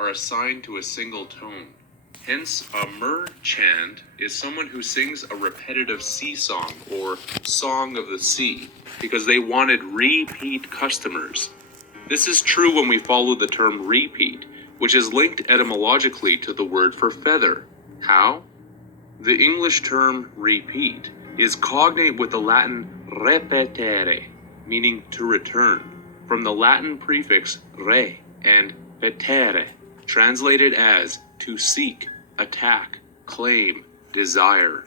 are assigned to a single tone. Hence, a merchant is someone who sings a repetitive sea song or song of the sea because they wanted repeat customers. This is true when we follow the term repeat, which is linked etymologically to the word for feather. How? The English term repeat is cognate with the Latin repetere, meaning to return, from the Latin prefix re and petere, translated as to seek, attack, claim, desire.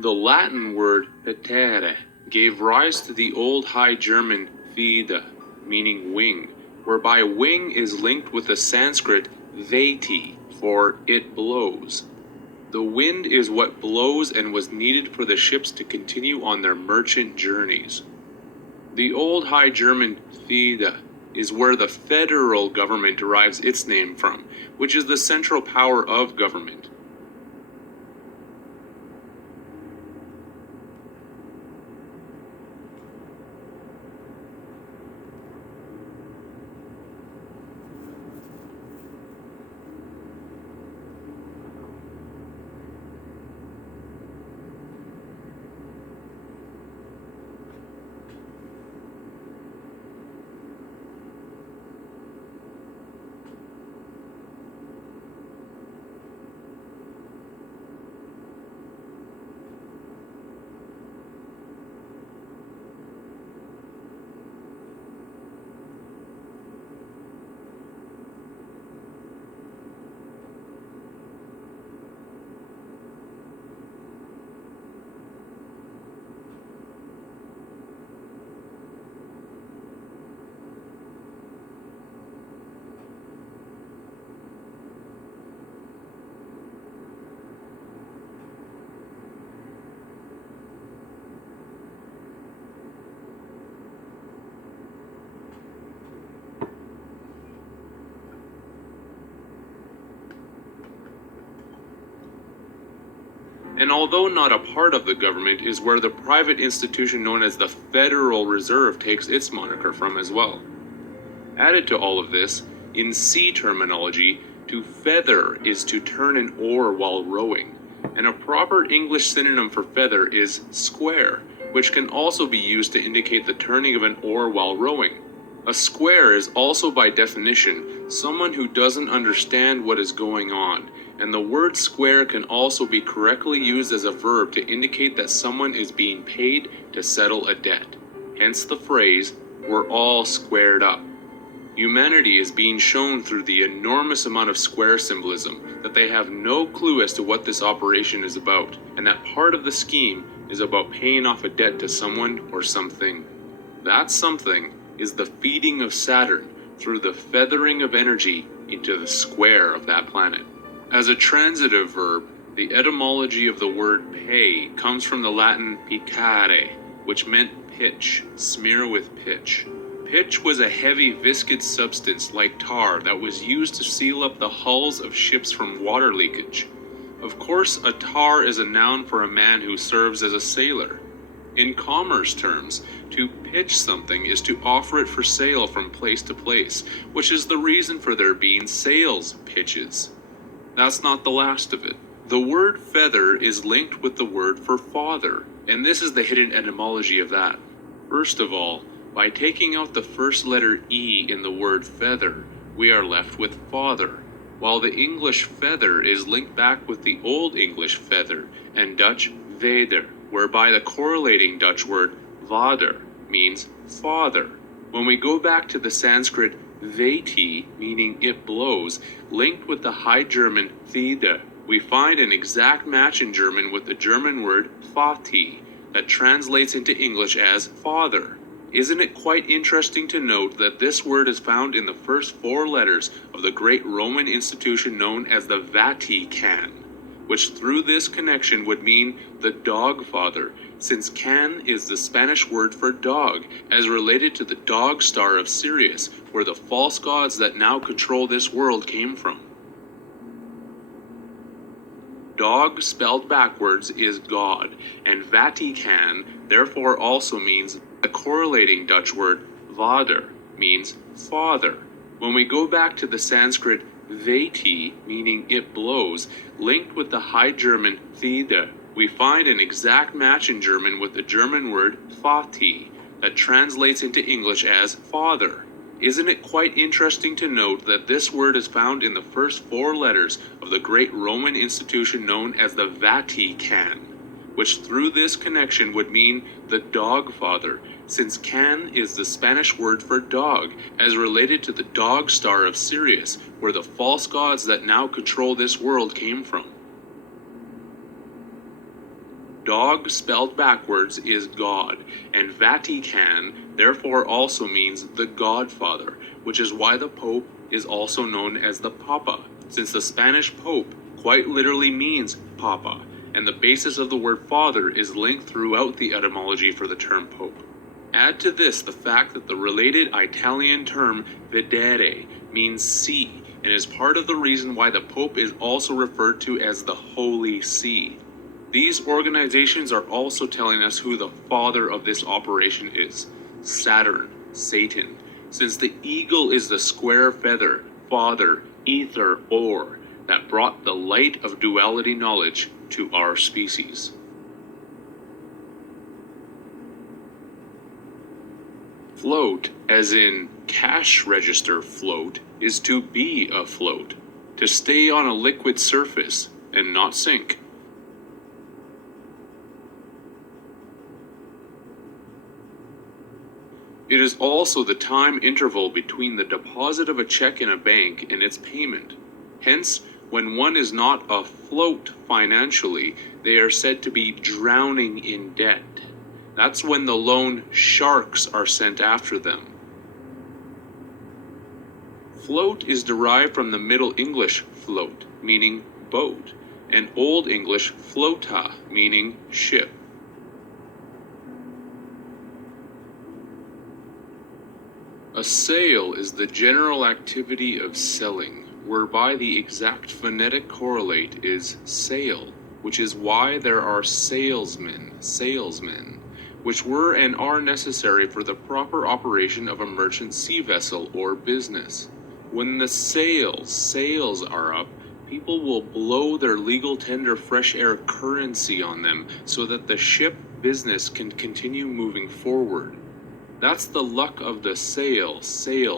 The Latin word petere gave rise to the Old High German fida, meaning wing, whereby wing is linked with the Sanskrit veti, for it blows. The wind is what blows and was needed for the ships to continue on their merchant journeys. The Old High German fida is where the federal government derives its name from, which is the central power of government. And although not a part of the government is where the private institution known as the Federal Reserve takes its moniker from as well. Added to all of this, in sea terminology, to feather is to turn an oar while rowing, and a proper English synonym for feather is square, which can also be used to indicate the turning of an oar while rowing. A square is also by definition someone who doesn't understand what is going on, and the word square can also be correctly used as a verb to indicate that someone is being paid to settle a debt. Hence the phrase, "we're all squared up." Humanity is being shown through the enormous amount of square symbolism that they have no clue as to what this operation is about, and that part of the scheme is about paying off a debt to someone or something. That something is the feeding of Saturn through the feathering of energy into the square of that planet. As a transitive verb, the etymology of the word pay comes from the Latin piccare, which meant pitch, smear with pitch. Pitch was a heavy viscous substance like tar that was used to seal up the hulls of ships from water leakage. Of course, a tar is a noun for a man who serves as a sailor. In commerce terms, to pitch something is to offer it for sale from place to place, which is the reason for there being sales pitches. That's not the last of it. The word feather is linked with the word for father, and this is the hidden etymology of that. First of all, by taking out the first letter E in the word feather, we are left with father, while the English feather is linked back with the Old English feather and Dutch vader, whereby the correlating Dutch word vader means father. When we go back to the Sanskrit veti, meaning it blows, linked with the High German thida, we find an exact match in German with the German word Vati that translates into English as father. Isn't it quite interesting to note that this word is found in the first 4 letters of the great Roman institution known as the Vatican, which through this connection would mean the dog father, since can is the Spanish word for dog, as related to the dog star of Sirius, where the false gods that now control this world came from. Dog spelled backwards is God, and Vatican therefore also means the correlating Dutch word vader means father. When we go back to the Sanskrit veti, meaning it blows, linked with the High German thide, we find an exact match in German with the German word Vati, that translates into English as father. Isn't it quite interesting to note that this word is found in the first 4 letters of the great Roman institution known as the Vatican, which through this connection would mean the dog father, since Can is the Spanish word for dog, as related to the dog star of Sirius, where the false gods that now control this world came from. Dog spelled backwards is God, and Vatican therefore also means the Godfather, which is why the Pope is also known as the Papa, since the Spanish Pope quite literally means Papa, and the basis of the word father is linked throughout the etymology for the term Pope. Add to this the fact that the related Italian term vedere means see, and is part of the reason why the Pope is also referred to as the Holy See. These organizations are also telling us who the father of this operation is: Saturn, Satan, since the eagle is the square feather, father, ether, or, that brought the light of duality knowledge to our species. Float, as in cash register float, is to be afloat, to stay on a liquid surface and not sink. It is also the time interval between the deposit of a check in a bank and its payment. Hence, when one is not afloat financially, they are said to be drowning in debt. That's when the loan sharks are sent after them. Float is derived from the Middle English float, meaning boat, and Old English flota, meaning ship. A sale is the general activity of selling, whereby the exact phonetic correlate is sale, which is why there are salesmen, which were and are necessary for the proper operation of a merchant sea vessel or business. When the sails are up, people will blow their legal tender fresh air currency on them so that the ship business can continue moving forward. That's the luck of the sail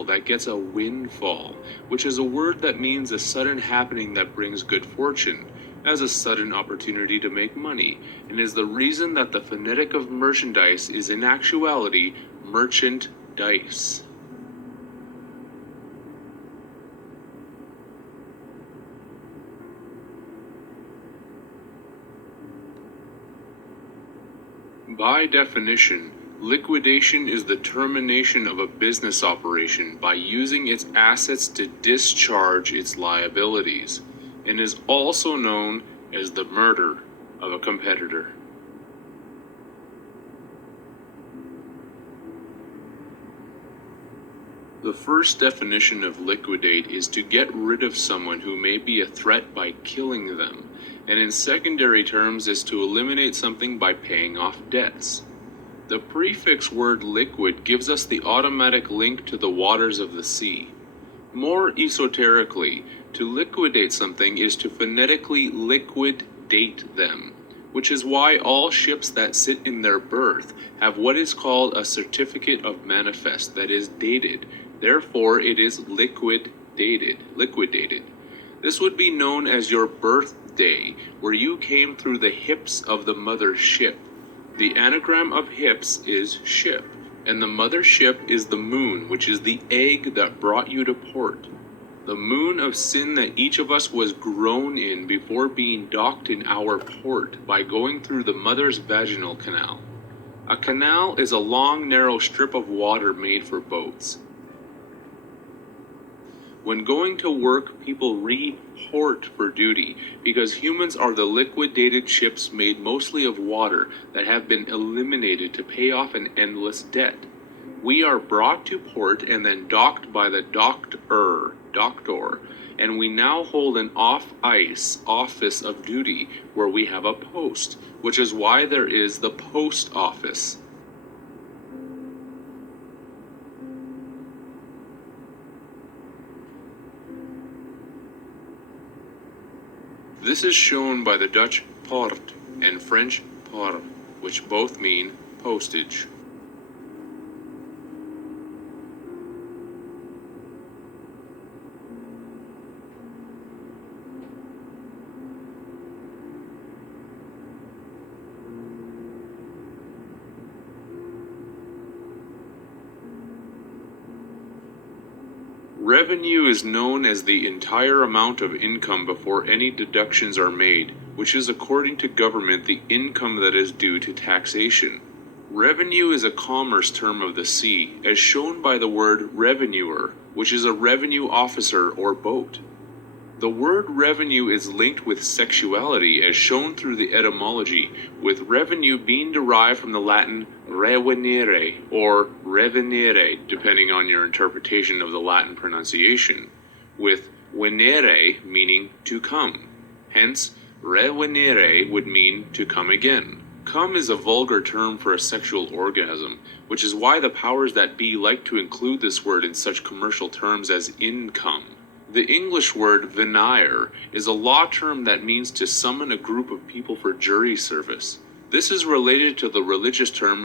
that gets a windfall, which is a word that means a sudden happening that brings good fortune, as a sudden opportunity to make money, and is the reason that the phonetic of merchandise is in actuality merchant dice. By definition, liquidation is the termination of a business operation by using its assets to discharge its liabilities, and is also known as the murder of a competitor. The first definition of liquidate is to get rid of someone who may be a threat by killing them, and in secondary terms is to eliminate something by paying off debts. The prefix word liquid gives us the automatic link to the waters of the sea. More esoterically, to liquidate something is to phonetically liquid-date them, which is why all ships that sit in their berth have what is called a certificate of manifest that is dated. Therefore, it is liquidated. This would be known as your birthday, where you came through the hips of the mother ship. The anagram of hips is ship, and the mother ship is the moon, which is the egg that brought you to port. The moon of sin that each of us was grown in before being docked in our port by going through the mother's vaginal canal. A canal is a long, narrow strip of water made for boats. When going to work, people report for duty because humans are the liquidated ships made mostly of water that have been eliminated to pay off an endless debt. We are brought to port and then docked by the doctor, and we now hold an off-ice office of duty where we have a post, which is why there is the post office. This is shown by the Dutch poort and French port, which both mean postage. Revenue is known as the entire amount of income before any deductions are made, which is according to government the income that is due to taxation. Revenue is a commerce term of the sea, as shown by the word revenuer, which is a revenue officer or boat. The word revenue is linked with sexuality as shown through the etymology, with revenue being derived from the Latin revenere or revenere, depending on your interpretation of the Latin pronunciation, with venere meaning to come. Hence, revenere would mean to come again. Come is a vulgar term for a sexual orgasm, which is why the powers that be like to include this word in such commercial terms as income. The English word venire is a law term that means to summon a group of people for jury service. This is related to the religious term